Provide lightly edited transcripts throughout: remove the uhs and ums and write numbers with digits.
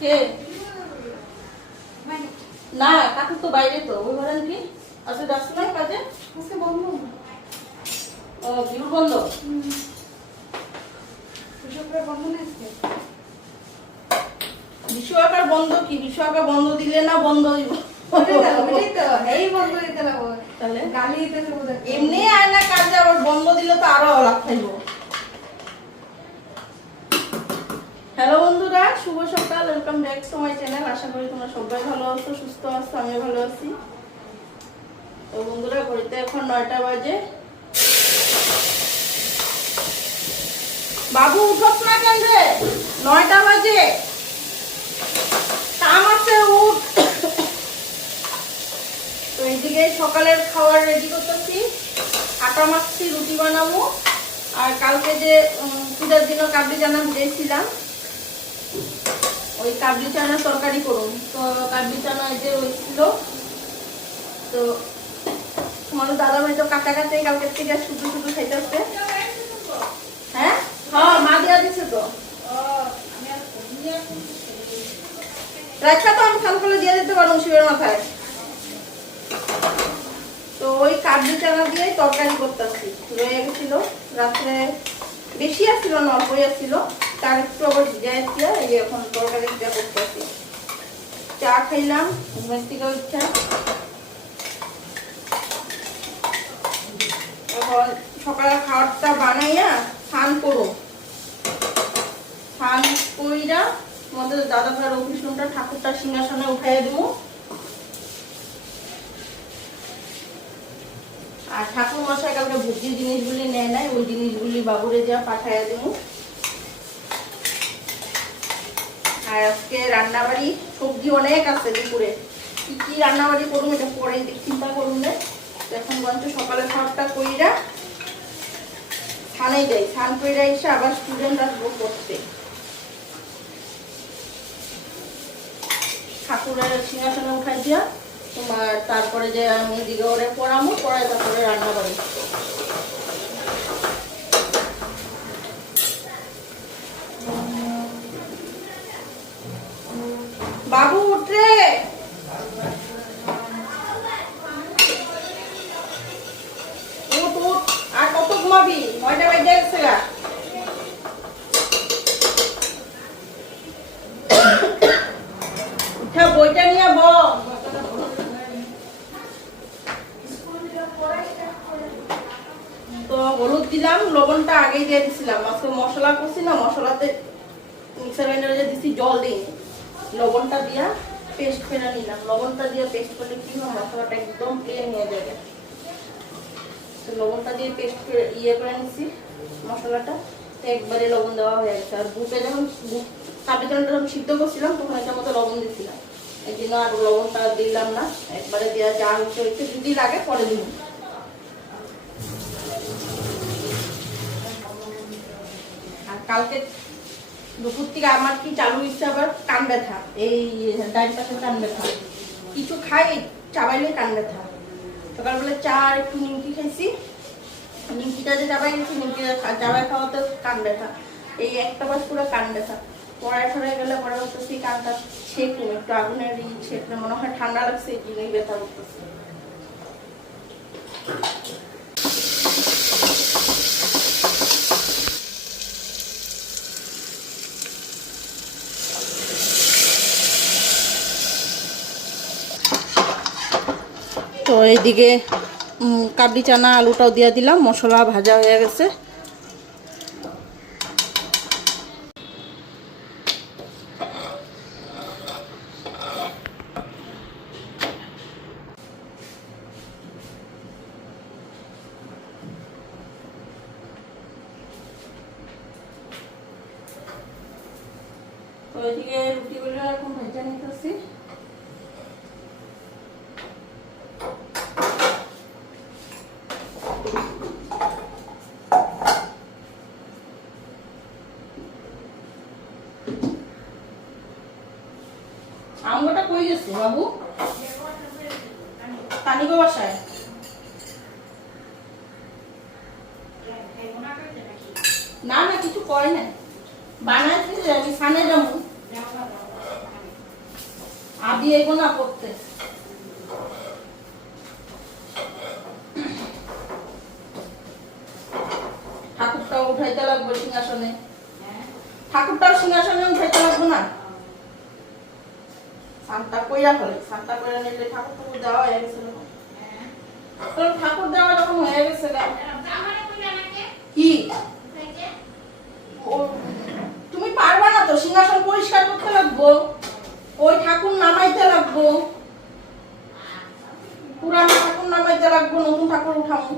কে না কাকু তো বাইরে তো ওই ঘরে কি আজকে যাচ্ছে না কাজে আজকে বন্ধ ও বিউর বন্ধ বিশ্বকাপ বন্ধ না আজকে বিশ্বকাপ বন্ধ কি বিশ্বকাপ বন্ধ দিলে না বন্ধ দিব এই বন্ধ দিতে লাগবো তাহলে গালি দিতেছে বোধ এমনি আর না কাজে আবার বন্ধ দিলে তো আরো লাভ খাইব। হ্যালো বন্ধুরা, শুভ সকাল, welcome back to my channel. আশা করি তোমরা সবাই ভালো আছো, সুস্থ আছো, আমিও ভালো আছি। তো বন্ধুরা, ঘড়িতে এখন 9টা বাজে। বাবু উঠোস না কেন রে? 9টা বাজে, কাম আছে, উঠ। তো এইদিকে সকালের খাবার রেডি করতেছি, আটা মাখছি, রুটি বানাবো। আর কালকে যে পূজার দিনও কাবলি চানা দিয়েছিলাম, ওই কাবলি চানা তরকারি করুন। তো কাবলি চানা এই যে হয়েছিল, তো তোমাদের দাদা ভাই তো কাঁচা কাঁচাই কালকের থেকে শুধু শুধু খাইতেছে। হ্যাঁ হ্যাঁ, মা দেওয়া দিছে তো। রাখা তো আমি খাল করে দিয়ে দিতে পারবো শিবের মাথায়। তো ওই কাবলি চানা দিয়ে তরকারি করতেছি, রয়ে গেছিল রাত্রে, বেশি আসছিল না, অল্পই আসছিল, তার একটু আবার ভিজাইছিল। এই এখন তরকারি করতেছি। চা খাইলাম, ঘুমের থেকে ইচ্ছা। এখন সকালে খাবারটা বানাইয়া স্নান করো, স্নান কইরা তোমাদের দাদা ভাইয়ের অফিস রুমটা ঠাকুরটা সিংহাসনে উঠাইয়া দেবো। আর ঠাকুর মশাই কালকে ভুজির জিনিসগুলি নেয় নাই, ওই জিনিসগুলি বাবুরে যা পাঠাইয়া দেবো। আর আজকে রান্নাবাড়ি সবজি অনেক আছে দুপুরে, কি কি রান্নাবাড়ি করুন এটা পরে চিন্তা করুন না। এখন বলছে সকালে খাবারটা কইরা স্নানে যাই, স্নান কইরা এসে আবার স্টুডেন্ট আসবো পড়তে। ঠাকুরের সিংহাসনে উঠাই দিয়া তোমার তারপরে যে আমি এদিকে ওরে পড়াবো, পড়াই তারপরে রান্না বাড়ি। বাবু উঠরে, উঠ উঠ, আর কত ঘুমাবি? 9টা বাজে গেছে গা। উঠা বইটা নিয়ে বল। তো হলুদ দিলাম, লবণটা আগেই দিয়ে দিছিলাম। আজকে মশলা করছি না, মশলাতে মিক্সার গ্রাইন্ডারে যে দিছি জল দিই, লবণটা দিয়া পেস্ট করে নিলাম। লবণটা দিয়ে পেস্ট করলে কি হয়, মশলাটা একদম প্লেন হয়ে যাবে। তো লবণটা দিয়ে পেস্ট করে করে নিচ্ছি মশলাটা, একবারে লবণ দেওয়া হয়ে গেছে। আর বুটে যখন কাবলি চানাটা যখন সিদ্ধ করছিলাম তখন একটা মতো লবণ দিচ্ছিলাম, এই জন্য আর লবণটা দিলাম না, একবারে দেওয়া যা হচ্ছে একটু যদি লাগে পরে দিব। আর কালকে দুপুর থেকে আমার কি চালু হচ্ছে আবার কান ব্যথা, এই ডাইন পাশে কান ব্যথা, কিছু খাই চাবাইলে কান ব্যথা। সকালবেলা চা আর একটু নিমকি খাইছি, নিমকিটা যে চাবাই গেছি, নিমকি চাবাই খাওয়াতে কান ব্যথা, এই একটা পাশ পুরো কান ব্যথা। পড়ায় সরাই গেলে পরে করতেছি কানটা ছেঁকলাম, একটু আগুনের ছেঁকলে মনে হয় ঠান্ডা লাগছে, এই জন্যই ব্যথা করতেছে। তো এইদিকে কাবলি চানা আলুটাও দিয়ে দিলাম, মশলা ভাজা হয়ে গেছে। তো এইদিকে রুটিগুলো এখন ভেজে নিতেছি। আমটা কই গেছে বাবু? তানিগো বাসায় না, না কিছু কয় না, বানাইছি আমি সানে যাবো। আদি এগো না পড়তে। ঠাকুরটাও উঠাইতে লাগবে সিংহাসনে। ঠাকুরটাও সিংহাসনে উঠাইতে লাগবে না। সান্তা কইরা ফেলে, সান্তা কইরা নিলে ঠাকুর ঠাকুর দেওয়া হয়ে গেছে। তোর ঠাকুর দেওয়া যখন হয়ে গেছে কি তুমি পারবা না তো, সিংহাসন পরিষ্কার করতে লাগবো, ওই ঠাকুর নামাইতে লাগবো, পুরানো ঠাকুর নামাইতে লাগবো, নতুন ঠাকুর উঠামু।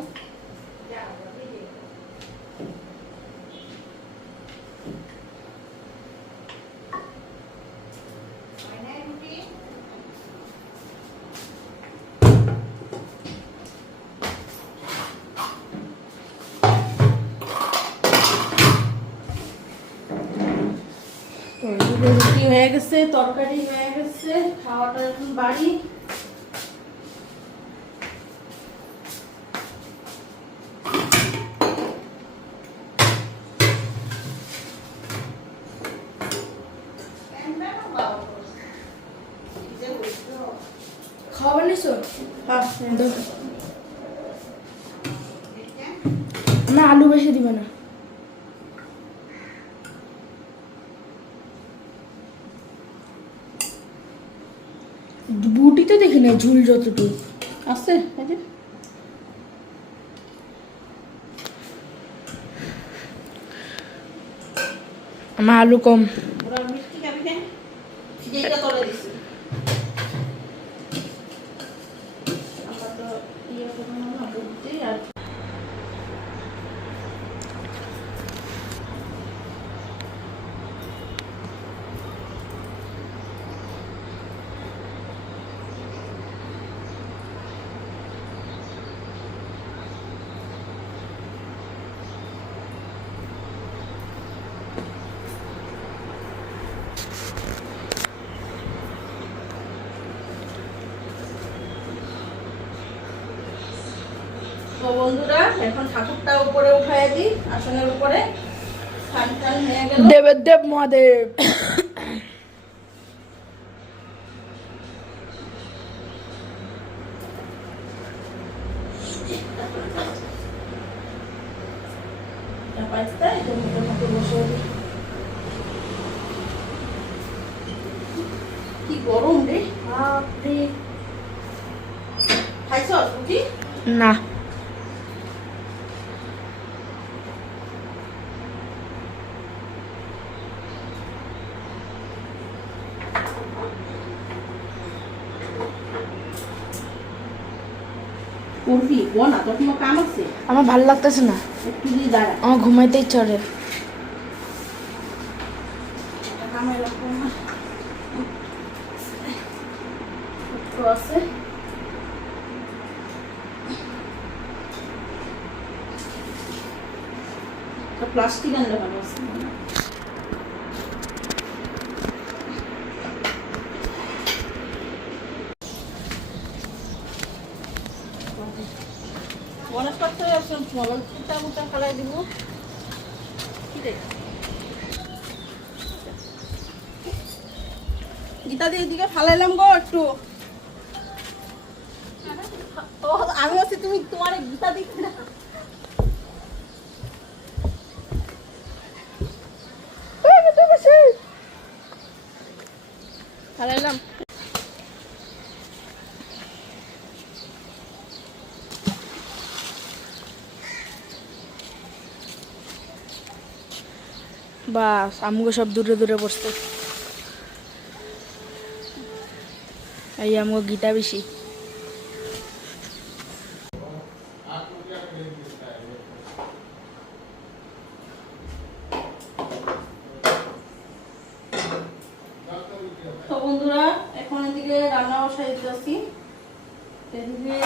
রুটি হয়ে গেছে, তরকারি হয়ে গেছে, খাওয়াটা এখন বাড়ি। খাবার নিছো? না, আলু বেশি দিবে না। বুটি তো দেখি না, ঝুল যতটুকু আছে এই যে আমার আলু কম। ওরা মিষ্টি খাবি না, যেটা তোলে দিছি আমরা তো ইয়ে করব না, বুঝতে আর তো বন্ধুরা এখন ঠাকুরটা উপরে উঠায় দিই, আসনের উপরে স্নান টান হয়ে গেল। দেবের দেব মহাদেব। কি গরম রে বাপরে। খাইছ রুটি? না, করবি বল না, তোর কোনো কাম আছে? আমার ভালো লাগতেছে না, একটু দিয়ে দাঁড়া। আমার ঘুমাইতে ইচ্ছা করে। কামের রকম একটু আছে। প্লাস্টিক আনলে ভালো আছে। গণেশ পাত্রে মলনটা মুটা ফেলাই দিব। কি রে গীতা দিয়ে দিকে ফালাইলাম গো একটু। ও আমি আছি, তুমি তোমার গীতা দিকে না ফালাইলাম। বাস আমগো সব দূরে দূরে বসতে, এই আমগো গীতা বেশি। তো বন্ধুরা এখন এদিকে রান্না বসাই দিতেছি। এদিকে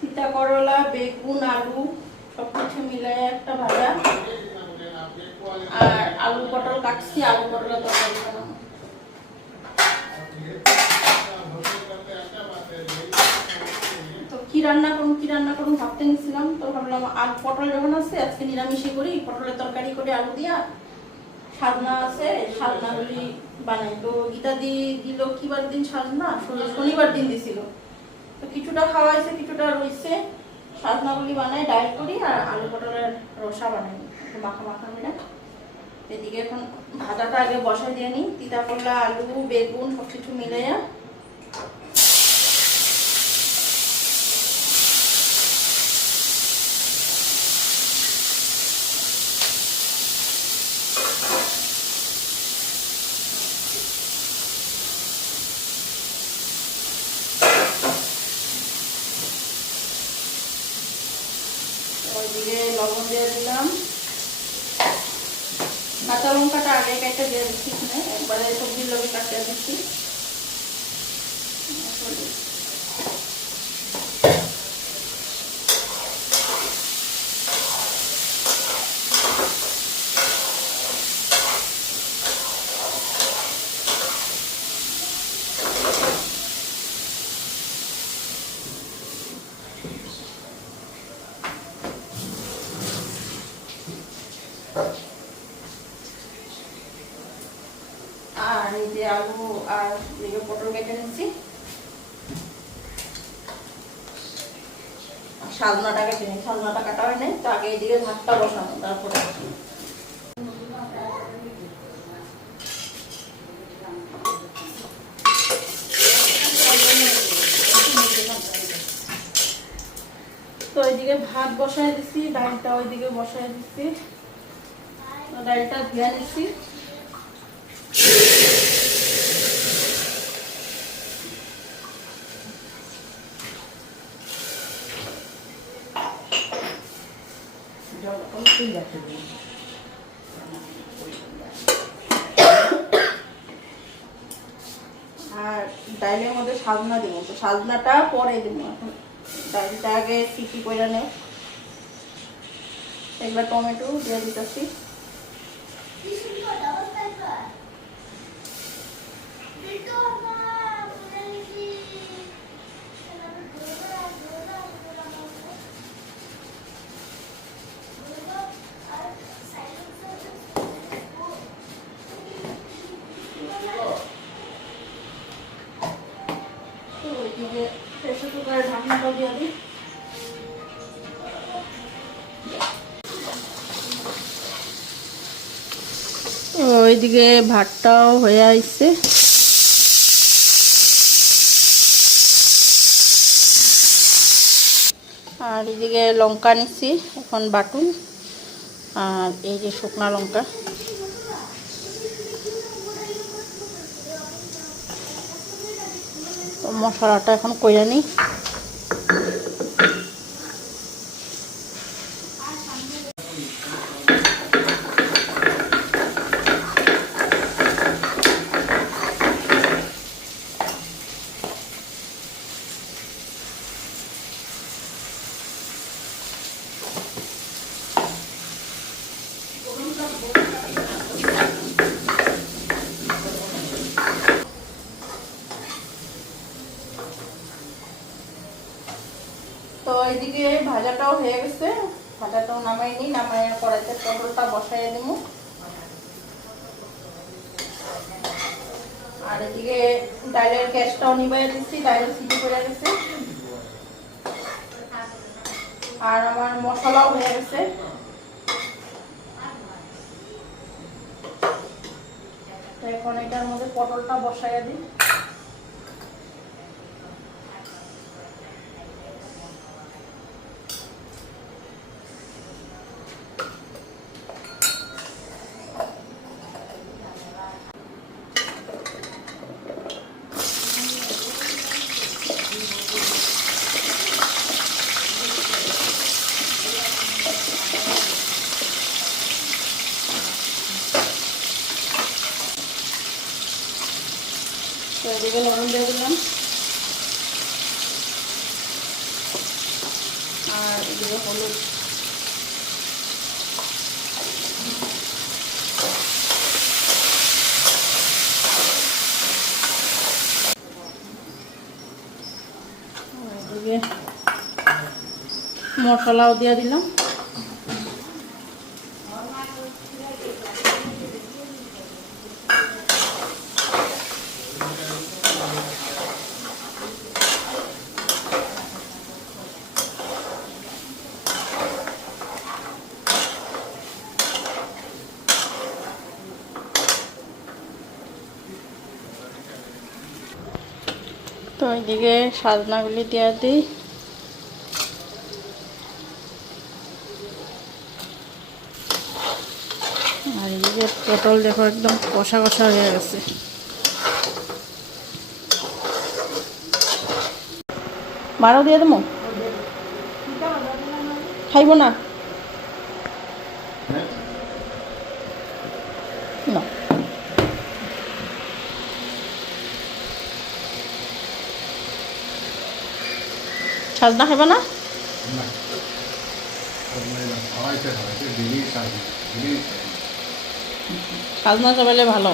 তিতা করলা, বেগুন, আলু সবকিছু মিলাই একটা ভাজা, আর আলু পটল কাটছি, আলু পটলের তরকারি বানাবো। তো কি রান্না করুন ভাবতে নিছিলাম, তো ভাবলাম আর পটল যখন আছে আজকে নিরামিষই করি, পটলের তরকারি করে আলু দিয়া সাজনা আছে, সাজনাগুলি বানাই। তো গীতা দি দিল কিবার দিন সাজনা, শনিবার দিন দিছিল। তো কিছুটা খাওয়া হয়েছে, কিছুটা রয়েছে। সাজনাগুলি বানাই, ডাইল করি আর আলু পটলের রসা বানাই, একটু মাখা মাখা মিলে। এদিকে এখন ভাজাটা আগে বসাই দিয়ে নিই, তিতা করলা, আলু, বেগুন সব কিছু মিলাইয়া। ওইদিকে লবণ দিয়ে দিলাম, কাঁচা লঙ্কাটা আগে কেটে দিয়ে দিচ্ছি, একবারে সবজির লগে কাটিয়ে দিচ্ছি। আর এই যে আলু আর পটল কেটে নিচ্ছি, সাজনাটা কেটে নিই। সাজনাটা কাটা হয় নাই, তো আগে এদিকে ভাতটা বসানো, তারপরে তো ওইদিকে ভাত বসাই দিচ্ছি, ডালটা ওইদিকে বসাই দিচ্ছি। ডালটা ধুয়ে নিচ্ছি। আর ডালের মধ্যে সাজনা দিব, তো সাজনাটা পরে দিব। এখন ডালটা আগে সিটি করে নেব। এগুলা টমেটো দিয়ে দিতেছি। ওইদিকে প্রেসার কুকারের ঢাকনাটা দিয়ে দিই। ওইদিকে ভাতটাও হয়ে আসছে। আর এদিকে লঙ্কা নিচ্ছি, এখন বাটুন। আর এই যে শুকনা লঙ্কা, মশলাটা এখন কইরা নিই। তো এইদিকে ভাজাটাও হয়ে গেছে, ভাজাটাও নামাই নিই। নামাই কড়াইতে পটলটা বসাই দিব। আর এদিকে ডালের গ্যাসটাও নিবাই দিচ্ছি, ডালের সিটি করে গেছে। আর আমার মশলাও হয়ে গেছে। তো এখন এটার মধ্যে পটলটা বসাই দিই। তো এদিকে লবণ দিয়ে দিলাম। আর এদিকে হলুদ। এদিকে মশলাও দিয়ে দিলাম। তো ওইদিকে সাজনাগুলি দিয়ে দিই। আর এদিকে পটল দেখো একদম কষা কষা হয়ে গেছে। মারও দিয়ে দেবো, খাইব না না। সাজনা খাইবা না? সাজনা চাবাইলে ভালো।